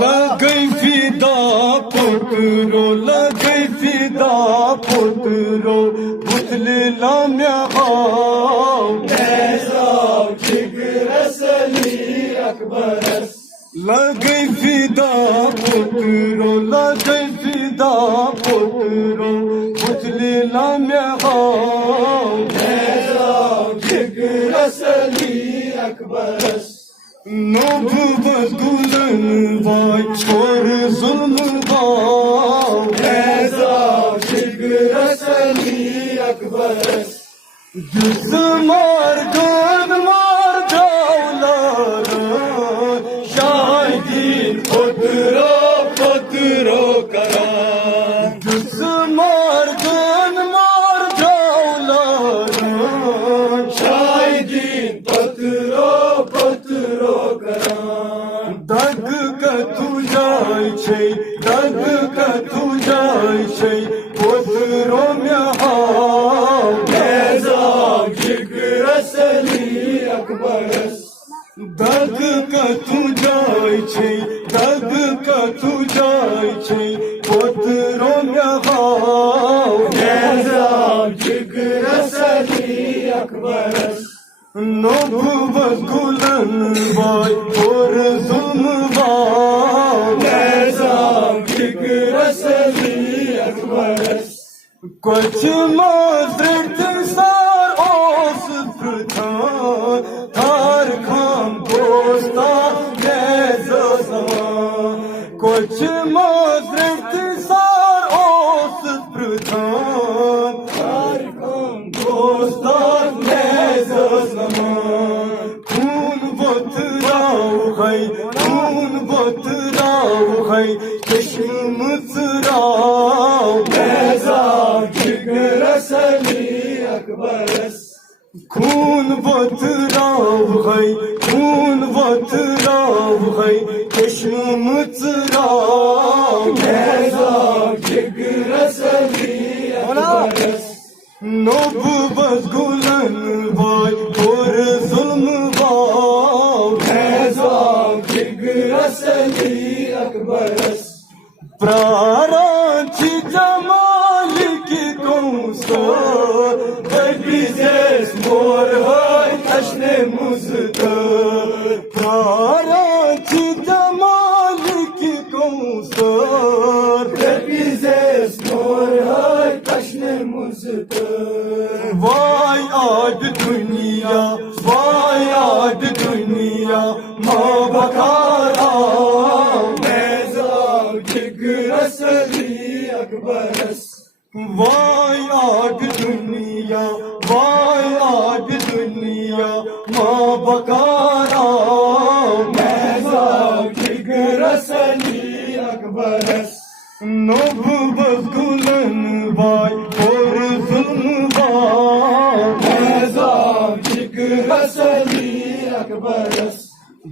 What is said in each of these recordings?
لگئی فدا پترو لگئی فدا پترو بطلی لامیا لگئی فدا پترو لگئی فدا پترو بطلی لامیا نبوت گلن وای اور ظلم جس مار گن مار جاولارا شاہدین خطرو کرا جس مار گن مار جاولارا شاہدین خطرو کرا دگ کتو جای چھے دگ کتو جای چھے خطرو میں دگ کتو جای چھے دگ کتو جای چھے پترو میں نبوت گلن وای اور ظلم کچھ مازرد سار اوس پرتھان تھار خام دوستا نیزا زمان کچھ مازرد سار اوس پرتھان تھار خام دوستا نیزا زمان خون بطراو ہے خون بطراو ہے چشم مطراو خون بطراو ہے خون بطراو ہے چشم مطراو نبوت گلن وای اور ظلم پراران چی جمال کی کوثر بیزیس مور های تشن مزدر پراران چی جمال کی کوثر بیزیس مور های تشن مزدر وای آب دنیا وای آب دنیا ما بکارا وای آب دنیا وای آب دنیا ما بکارا نبوت گلن وای اور ظلم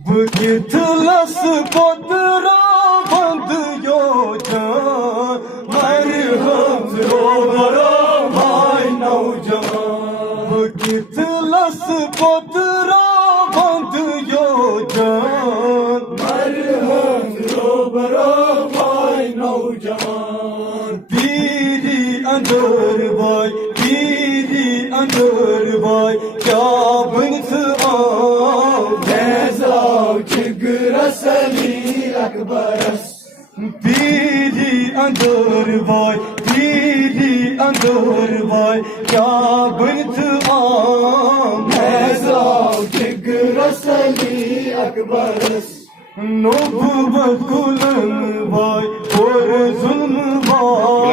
بگیت لس قدرا بند یو جان مرحم رو برا مای نوجوان بگیت لس قدرا بند یو جان مرحم رو برا مای نوجوان پیری اندر بای پیری اندر بای کیا بنت پیری اندر وای پیری اندر وای کیا بنت نبوت گلن وای اور ظلم وای